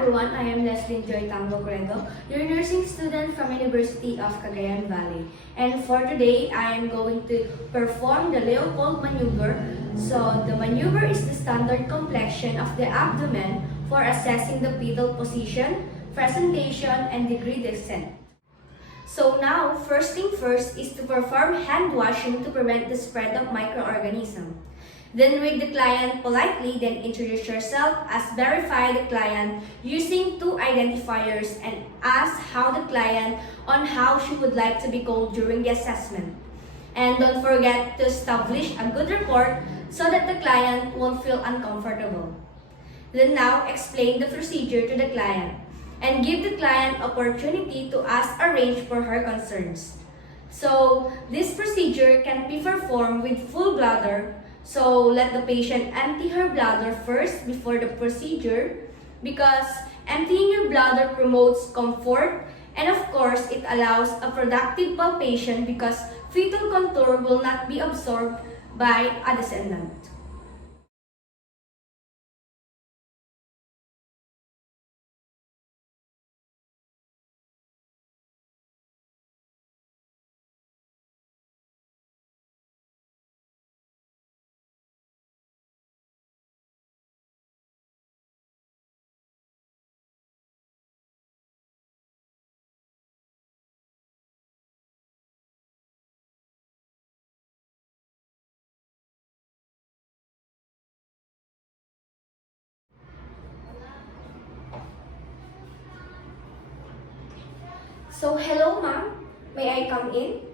everyone, I am Leslie Joy Tango Credo, your nursing student from University of Cagayan Valley. And for today, I am going to perform the Leopold maneuver. So the maneuver is the standard complexion of the abdomen for assessing the fetal position, presentation, and degree descent. So now, first thing first is to perform hand washing to prevent the spread of microorganisms. Then read the client politely, then introduce yourself as verify the client using two identifiers and ask how the client on how she would like to be called during the assessment. And don't forget to establish a good report so that the client won't feel uncomfortable. Then now explain the procedure to the client and give the client opportunity to ask a range for her concerns. So this procedure can be performed with full bladder. So let the patient empty her bladder first before the procedure because emptying your bladder promotes comfort and of course it allows a productive palpation because fetal contour will not be absorbed by a descendant. So, hello ma'am, may I come in?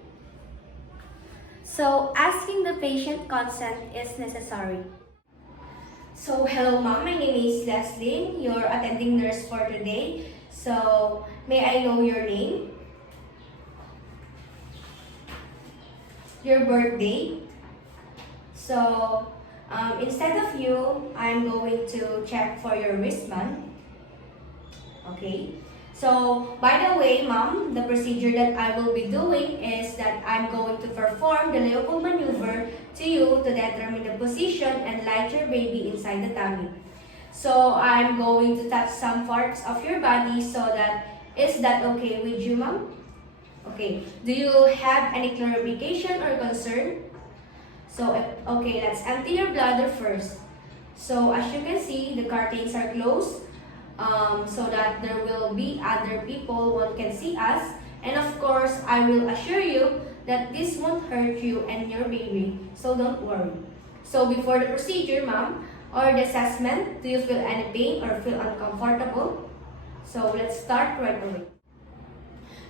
So, asking the patient consent is necessary. So, hello ma'am, my name is Leslie, your attending nurse for today. So, may I know your name? Your birth date? So, instead of you, I'm going to check for your wristband. Okay. So, by the way, ma'am, the procedure that I will be doing is that I'm going to perform the Leopold maneuver to you to determine the position and light your baby inside the tummy. So, I'm going to touch some parts of your body so that, is that okay with you, ma'am? Okay. Do you have any clarification or concern? So, okay, let's empty your bladder first. So, as you can see, the curtains are closed. So that there will be other people one can see us, and of course I will assure you that this won't hurt you and your baby, so don't worry. So before the procedure, ma'am, or the assessment, do you feel any pain or feel uncomfortable? So let's start right away.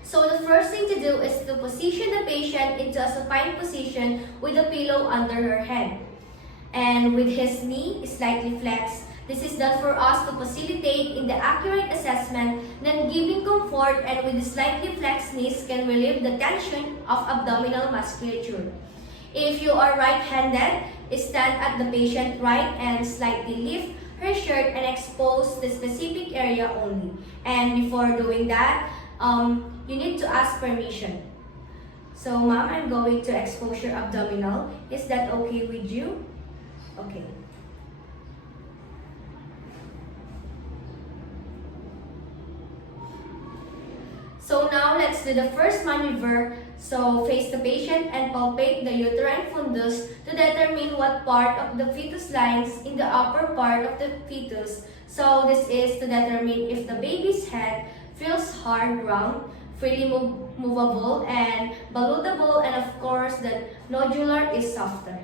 So the first thing to do is to position the patient into a supine position with a pillow under her head and with his knee slightly flexed. This is done for us to facilitate in the accurate assessment, then giving comfort, and with the slightly flexed knees can relieve the tension of abdominal musculature. If you are right-handed, stand at the patient right and slightly lift her shirt and expose the specific area only. And before doing that, you need to ask permission. So, ma'am, I'm going to expose your abdominal. Is that okay with you? Okay. So now let's do the first maneuver. So face the patient and palpate the uterine fundus to determine what part of the fetus lies in the upper part of the fetus. So this is to determine if the baby's head feels hard, round, freely movable, and ballotable, and of course that nodular is softer.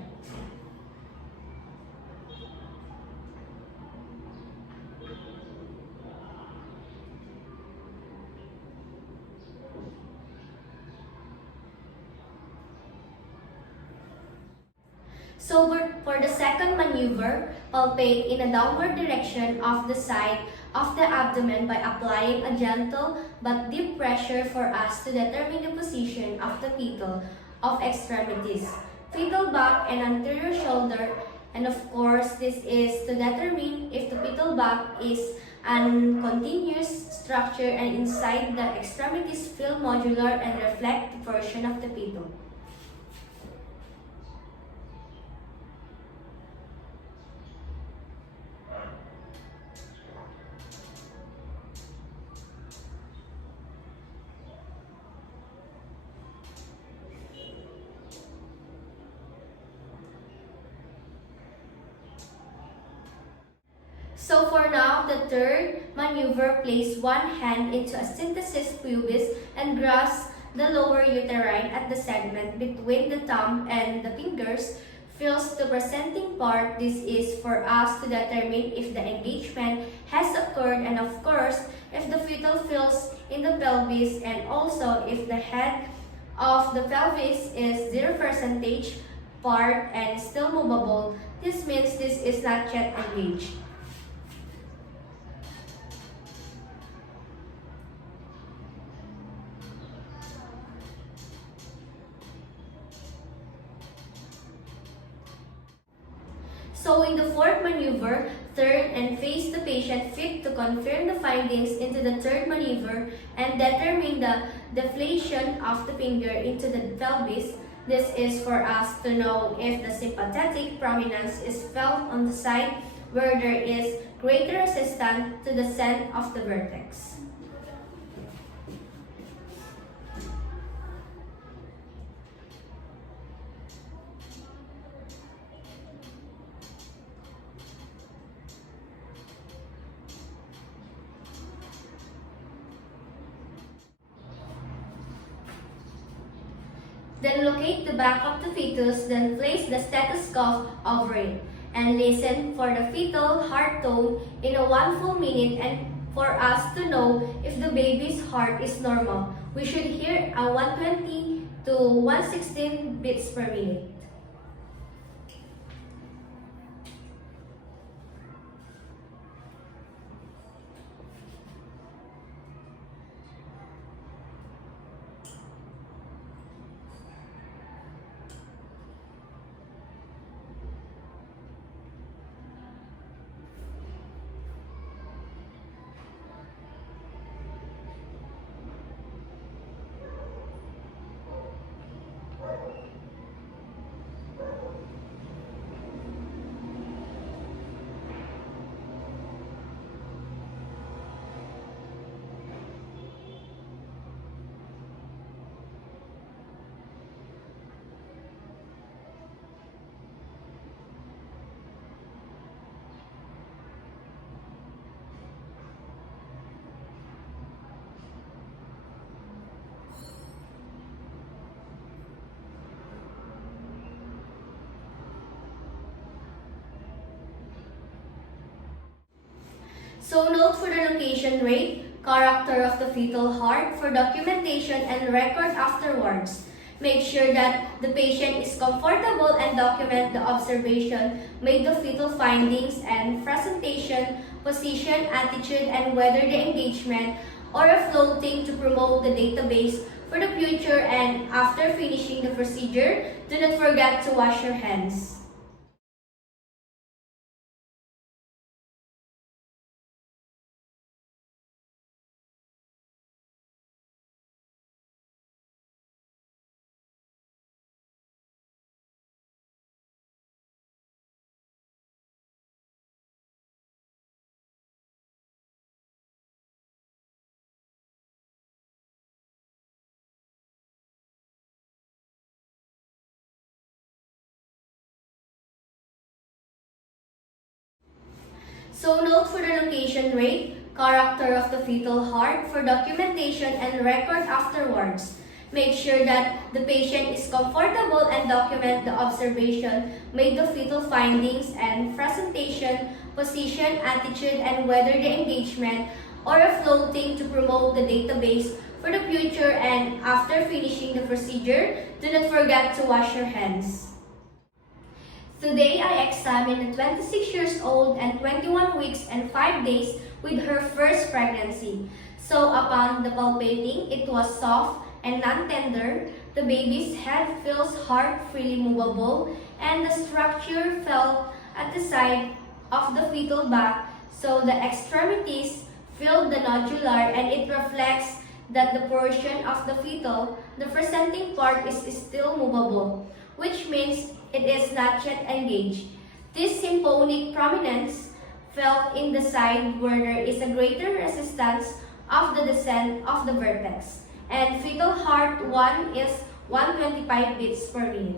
So for the second maneuver, palpate in a downward direction of the side of the abdomen by applying a gentle but deep pressure for us to determine the position of the fetal of extremities, fetal back and anterior shoulder, and of course this is to determine if the fetal back is an continuous structure and inside the extremities feel modular and reflect the portion of the fetal. So for now, the third maneuver, place one hand into a symphysis pubis and grasp the lower uterine at the segment between the thumb and the fingers. Feels the presenting part. This is for us to determine if the engagement has occurred, and of course, if the fetal feels in the pelvis, and also if the head of the pelvis is 0% part and still movable. This means this is not yet engaged. So in the fourth maneuver, turn and face the patient fit to confirm the findings into the third maneuver and determine the deflation of the finger into the pelvis. This is for us to know if the sympathetic prominence is felt on the side where there is greater resistance to the descent of the vertex. Then locate the back of the fetus, then place the stethoscope over it, and listen for the fetal heart tone in a 1 full minute, and for us to know if the baby's heart is normal. We should hear a 120 to 116 beats per minute. So note for the location, rate, character of the fetal heart for documentation and record afterwards. Make sure that the patient is comfortable and document the observation, make the fetal findings and presentation, position, attitude, and whether the engagement or a floating to promote the database for the future. And after finishing the procedure, do not forget to wash your hands. So note for the location, rate, character of the fetal heart for documentation and record afterwards. Make sure that the patient is comfortable and document the observation, make the fetal findings and presentation, position, attitude, and whether the engagement or a floating to promote the database for the future. And after finishing the procedure, do not forget to wash your hands. Today, I examined a 26 years old and 21 weeks and 5 days with her first pregnancy. So upon the palpating, it was soft and non-tender. The baby's head feels hard, freely movable, and the structure fell at the side of the fetal back, so the extremities filled the nodular, and it reflects that the portion of the fetal, the presenting part, is still movable, which means it is not yet engaged. This symponic prominence felt in the side where there is a greater resistance of the descent of the vertex. And fetal heart 1 is 125 beats per minute.